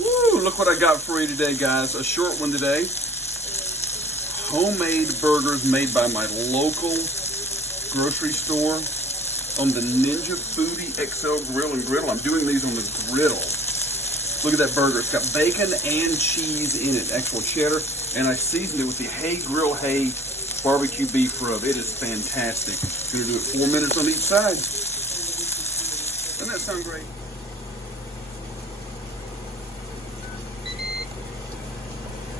Woo, look what I got for you today, guys. A short one today. Homemade burgers made by my local grocery store on the Ninja Foodi XL Grill and Griddle. I'm doing these on the griddle. Look at that burger. It's got bacon and cheese in it, actual cheddar, and I seasoned it with the Grill Hay barbecue beef rub. It is fantastic. Gonna do it 4 minutes on each side. Doesn't that sound great?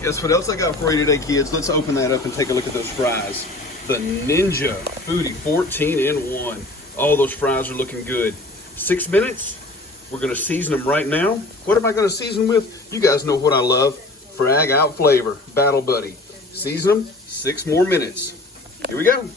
Guess what else I got for you today, kids? Let's open that up and take a look at those fries. The Ninja Foodi 14-in-1. All those fries are looking good. 6 minutes. We're gonna season them right now. What am I gonna season with? You guys know what I love. Frag Out Flavor, Battle Buddy. Season them, 6 more minutes. Here we go.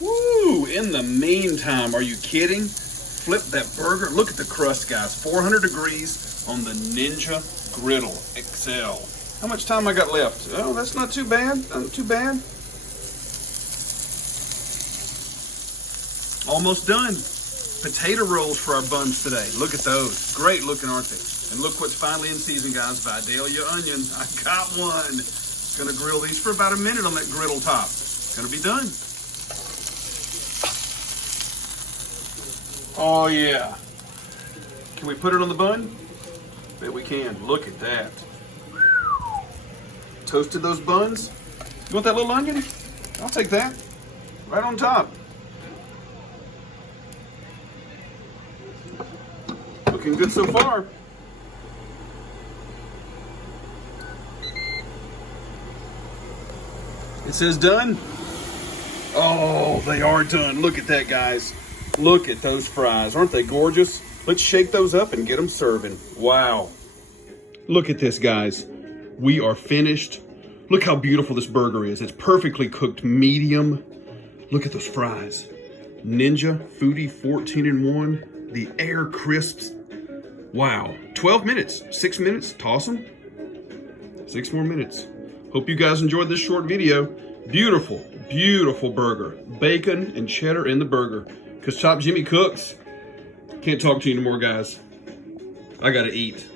Woo, in the meantime, are you kidding? Flip that burger. Look at the crust, guys. 400 degrees on the Ninja Griddle XL. How much time I got left? Oh, that's not too bad. Not too bad. Almost done. Potato rolls for our buns today. Look at those. Great looking, aren't they? And look what's finally in season, guys. Vidalia onion. I got one. Gonna grill these for about a minute on that griddle top. Gonna be done. Oh yeah. Can we put it on the bun? Bet we can. Look at that. Toasted those buns. You want that little onion? I'll take that. Right on top. Looking good so far. It says done. Oh, they are done. Look at that, guys. Look at those fries. Aren't they gorgeous? Let's shake those up and get them serving. Wow. Look at this, guys. We are finished. Look how beautiful this burger is. It's perfectly cooked medium. Look at those fries. Ninja Foodi 14-in-1. The air crisps. Wow. 12 minutes. 6 minutes. Toss them. 6 more minutes. Hope you guys enjoyed this short video. Beautiful, beautiful burger. Bacon and cheddar in the burger. Because Top Jimmy cooks. Can't talk to you anymore, guys. I gotta eat.